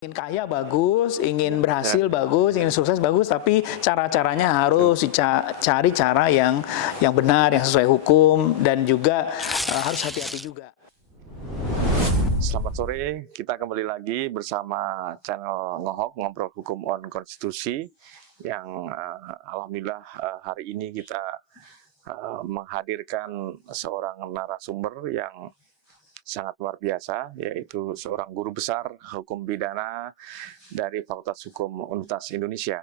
Ingin kaya bagus, ingin berhasil bagus, ingin sukses bagus, tapi cara-caranya harus dicari cara yang benar, yang sesuai hukum, dan juga harus hati-hati juga. Selamat sore, kita kembali lagi bersama channel Ngohok, Ngobrol Hukum on Konstitusi, yang alhamdulillah hari ini kita menghadirkan seorang narasumber yang sangat luar biasa, yaitu seorang guru besar hukum pidana dari Fakultas Hukum Universitas Indonesia,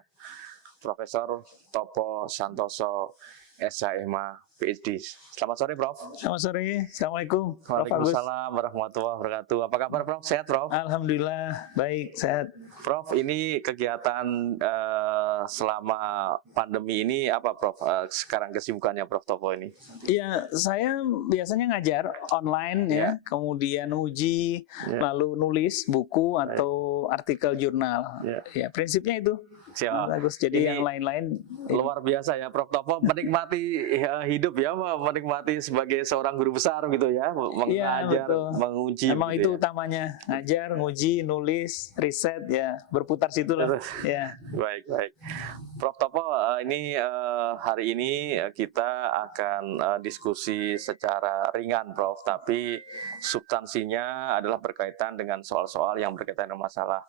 Profesor Topo Santoso, SHMA, PhD. Selamat sore, Prof. Selamat sore, Assalamualaikum. Waalaikumsalam warahmatullahi wabarakatuh. Apa kabar, Prof? Sehat, Prof? Alhamdulillah, baik, sehat. Prof, ini kegiatan selama pandemi ini apa, Prof? Sekarang kesibukannya Prof Topo ini? Iya, saya biasanya ngajar online ya, kemudian uji, lalu nulis buku atau artikel jurnal. Ya, prinsipnya itu. Bagus. Jadi yang lain-lain luar biasa ya, Prof Topo menikmati hidup ya, menikmati sebagai seorang guru besar gitu ya, mengajar, menguji. Emang itu utamanya, ngajar, nguji, nulis, riset ya, berputar situlah. Ya. Baik. Prof Topo, ini hari ini kita akan diskusi secara ringan, Prof, tapi substansinya adalah berkaitan dengan soal-soal yang berkaitan dengan masalah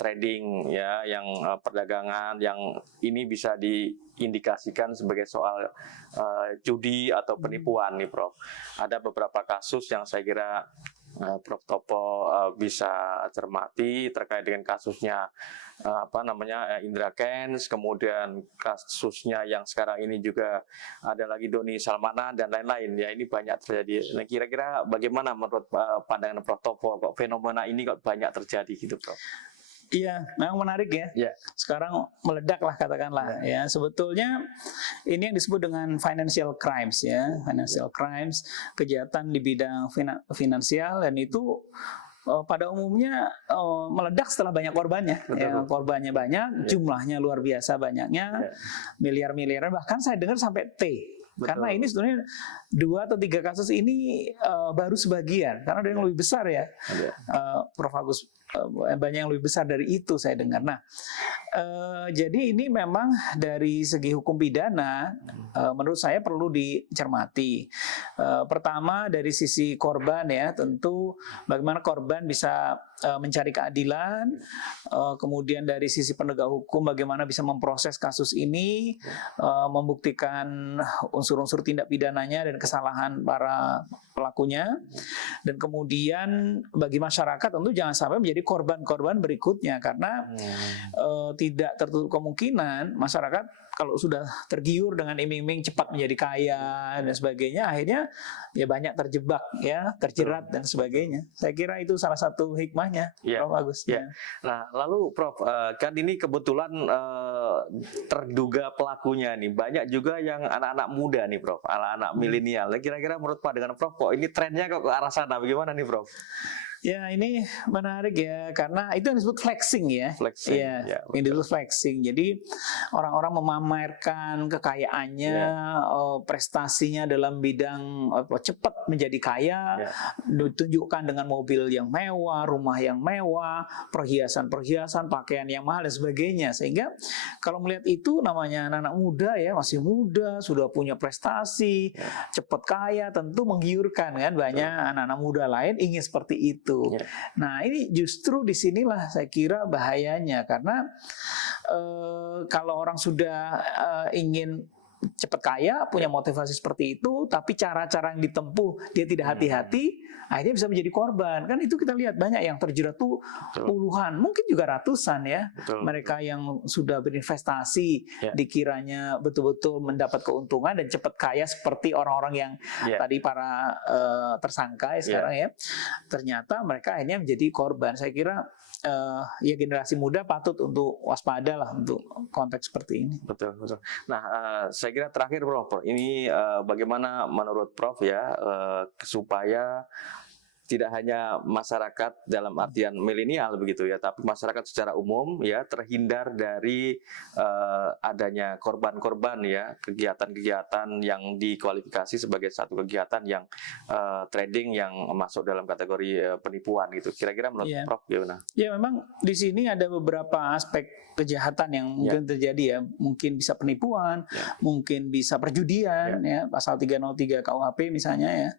trading ya, yang perdagangan yang ini bisa diindikasikan sebagai soal judi atau penipuan nih, Prof. Ada beberapa kasus yang saya kira Prof Topo bisa cermati terkait dengan kasusnya Indra Kents, kemudian kasusnya yang sekarang ini juga ada lagi Doni Salmanan dan lain-lain ya, ini banyak terjadi. Nah, kira-kira bagaimana menurut pandangan Prof Topo kok fenomena ini kok banyak terjadi gitu, Prof? Iya, memang menarik ya. Sekarang meledak lah katakanlah ya. Sebetulnya ini yang disebut dengan financial crimes ya, financial crimes, kejahatan di bidang finansial, dan itu pada umumnya meledak setelah banyak korbannya. Ya, korbannya banyak, jumlahnya luar biasa banyaknya, miliar-miliaran, bahkan saya dengar sampai T. Karena ini sebenarnya 2 atau 3 kasus ini baru sebagian, karena ada yang lebih besar ya, Prof Agus, banyak yang lebih besar dari itu saya dengar. Nah, jadi ini memang dari segi hukum pidana, menurut saya perlu dicermati. Pertama dari sisi korban ya, tentu bagaimana korban bisa mencari keadilan, kemudian dari sisi penegak hukum bagaimana bisa memproses kasus ini, membuktikan unsur-unsur tindak pidananya dan kesalahan para pelakunya, dan kemudian bagi masyarakat tentu jangan sampai menjadi korban-korban berikutnya, karena tidak tertutup kemungkinan masyarakat kalau sudah tergiur dengan iming-iming cepat menjadi kaya dan sebagainya, akhirnya ya banyak terjebak ya, terjerat dan sebagainya. Saya kira itu salah satu hikmahnya, Prof Agus. Nah, lalu Prof, kan ini kebetulan terduga pelakunya nih banyak juga yang anak-anak muda nih, Prof, anak-anak milenial. Kira-kira menurut pandangan Prof, kok ini trennya kok ke arah sana? Bagaimana nih, Prof? Ya, ini menarik ya, karena itu yang disebut flexing ya. Yang disebut flexing. Jadi orang-orang memamerkan kekayaannya, prestasinya dalam bidang cepat menjadi kaya, ditunjukkan dengan mobil yang mewah, rumah yang mewah, perhiasan-perhiasan, pakaian yang mahal dan sebagainya. Sehingga kalau melihat itu, namanya anak-anak muda ya, masih muda, sudah punya prestasi, cepat kaya, tentu menggiurkan kan, banyak anak-anak muda lain ingin seperti itu. Nah, ini justru disinilah saya kira bahayanya, karena kalau orang sudah ingin cepat kaya, punya motivasi seperti itu, tapi cara-cara yang ditempuh dia tidak hati-hati, akhirnya bisa menjadi korban. Kan itu kita lihat banyak yang terjerat tuh puluhan, mungkin juga ratusan ya. Mereka yang sudah berinvestasi dikiranya betul-betul mendapat keuntungan dan cepat kaya seperti orang-orang yang tadi para tersangka ya sekarang ya. Ternyata mereka akhirnya menjadi korban. Saya kira ya generasi muda patut untuk waspada lah untuk konteks seperti ini. Betul. Nah, saya kira terakhir, Prof, ini bagaimana menurut Prof ya supaya tidak hanya masyarakat dalam artian milenial begitu ya, tapi masyarakat secara umum ya terhindar dari adanya korban-korban ya, kegiatan-kegiatan yang dikualifikasi sebagai satu kegiatan yang trading yang masuk dalam kategori penipuan gitu. Kira-kira menurut Prof gimana? Ya, memang di sini ada beberapa aspek kejahatan yang mungkin terjadi ya, mungkin bisa penipuan, mungkin bisa perjudian ya, pasal 303 KUHP misalnya ya,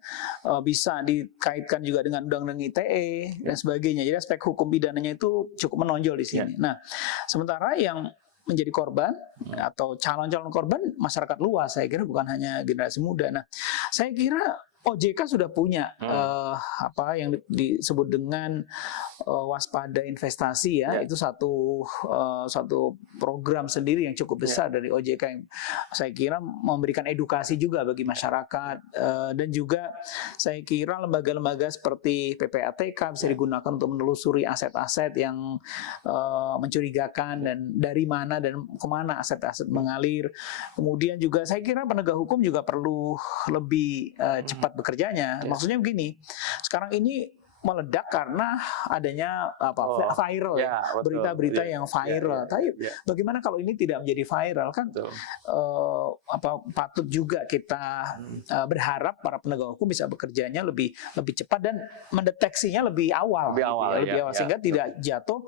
bisa dikaitkan juga dengan undang-undang ITE dan sebagainya. Jadi aspek hukum pidananya itu cukup menonjol di sini. Nah, sementara yang menjadi korban atau calon-calon korban masyarakat luas, saya kira bukan hanya generasi muda. Nah, saya kira OJK sudah punya apa yang disebut dengan waspada investasi ya, itu satu program sendiri yang cukup besar dari OJK yang saya kira memberikan edukasi juga bagi masyarakat, dan juga saya kira lembaga-lembaga seperti PPATK bisa digunakan untuk menelusuri aset-aset yang mencurigakan dan dari mana dan kemana aset-aset mengalir. Kemudian juga saya kira penegak hukum juga perlu lebih cepat bekerjanya. Maksudnya begini, sekarang ini meledak karena adanya viral ya, berita-berita yang viral. Tapi bagaimana kalau ini tidak menjadi viral kan? Patut juga kita berharap para penegak hukum bisa bekerjanya lebih cepat dan mendeteksinya lebih awal, sehingga tidak jatuh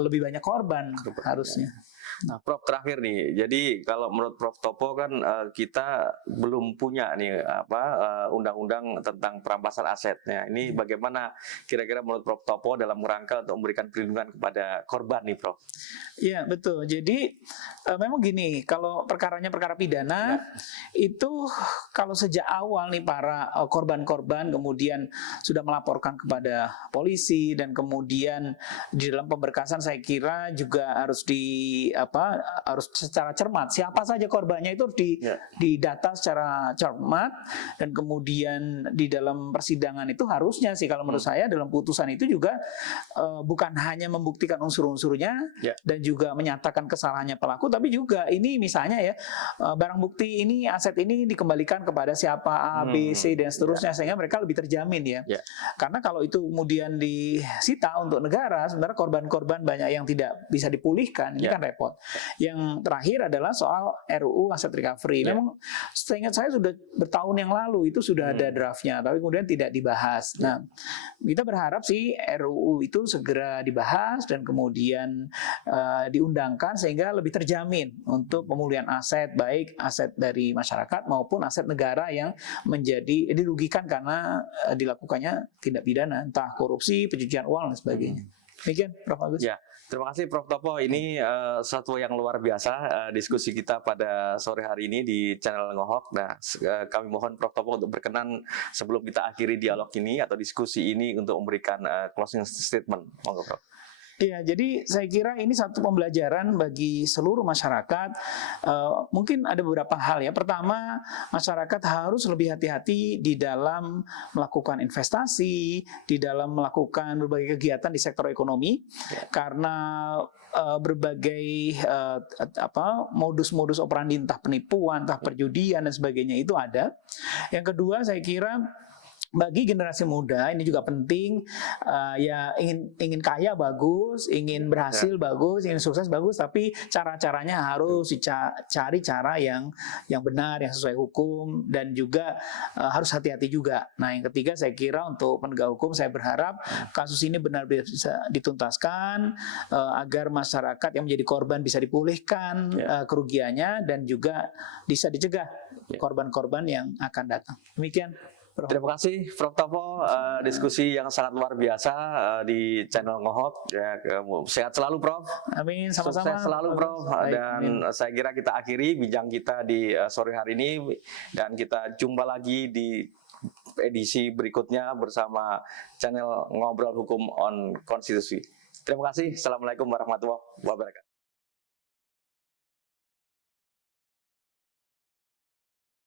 lebih banyak korban harusnya. Nah, Prof, terakhir nih. Jadi kalau menurut Prof Topo kan kita belum punya nih undang-undang tentang perampasan asetnya. Ini bagaimana kira-kira menurut Prof Topo dalam rangka untuk memberikan perlindungan kepada korban nih, Prof? Iya, betul. Jadi memang gini, kalau perkaranya perkara pidana itu kalau sejak awal nih para korban-korban kemudian sudah melaporkan kepada polisi dan kemudian di dalam pemberkasan saya kira juga harus harus secara cermat. Siapa saja korbannya itu harus didata secara cermat, dan kemudian di dalam persidangan itu harusnya sih kalau menurut saya dalam putusan itu juga bukan hanya membuktikan unsur-unsurnya dan juga menyatakan kesalahannya pelaku, tapi juga ini misalnya ya barang bukti ini, aset ini dikembalikan kepada siapa A, B, C dan seterusnya, sehingga mereka lebih terjamin ya. Karena kalau itu kemudian disita untuk negara, sebenarnya korban-korban banyak yang tidak bisa dipulihkan, ini kan repot. Yang terakhir adalah soal RUU Aset Recovery. Memang seingat saya sudah bertahun yang lalu itu sudah ada draftnya, tapi kemudian tidak dibahas. Nah, kita berharap sih RUU itu segera dibahas dan kemudian diundangkan sehingga lebih terjamin untuk pemulihan aset, baik aset dari masyarakat maupun aset negara yang menjadi dirugikan karena dilakukannya tindak pidana, entah korupsi, pencucian uang dan sebagainya. Demikian, Prof. Agus. Ya, terima kasih Prof Topo. Ini satu yang luar biasa diskusi kita pada sore hari ini di channel Ngohok. Nah, kami mohon Prof Topo untuk berkenan sebelum kita akhiri dialog ini atau diskusi ini untuk memberikan closing statement. Monggo, Prof. Iya, jadi saya kira ini satu pembelajaran bagi seluruh masyarakat. Mungkin ada beberapa hal ya. Pertama, masyarakat harus lebih hati-hati di dalam melakukan investasi, di dalam melakukan berbagai kegiatan di sektor ekonomi, karena berbagai modus-modus operandi, entah penipuan, entah perjudian dan sebagainya itu ada. Yang kedua, saya kira bagi generasi muda ini juga penting, ya ingin kaya bagus, ingin berhasil bagus, ingin sukses bagus, tapi cara-caranya harus dicari cara yang benar, yang sesuai hukum, dan juga harus hati-hati juga. Nah, yang ketiga saya kira untuk penegak hukum saya berharap kasus ini benar-benar bisa dituntaskan, agar masyarakat yang menjadi korban bisa dipulihkan kerugiannya dan juga bisa dicegah korban-korban yang akan datang. Demikian. Terima kasih Prof Topo, diskusi yang sangat luar biasa di channel Ngohok. Ya, sehat selalu Prof. Amin, sama-sama. Sukses selalu Prof. Dan saya kira kita akhiri bincang kita di sore hari ini, dan kita jumpa lagi di edisi berikutnya bersama channel Ngobrol Hukum on Konstitusi. Terima kasih. Assalamualaikum warahmatullahi wabarakatuh.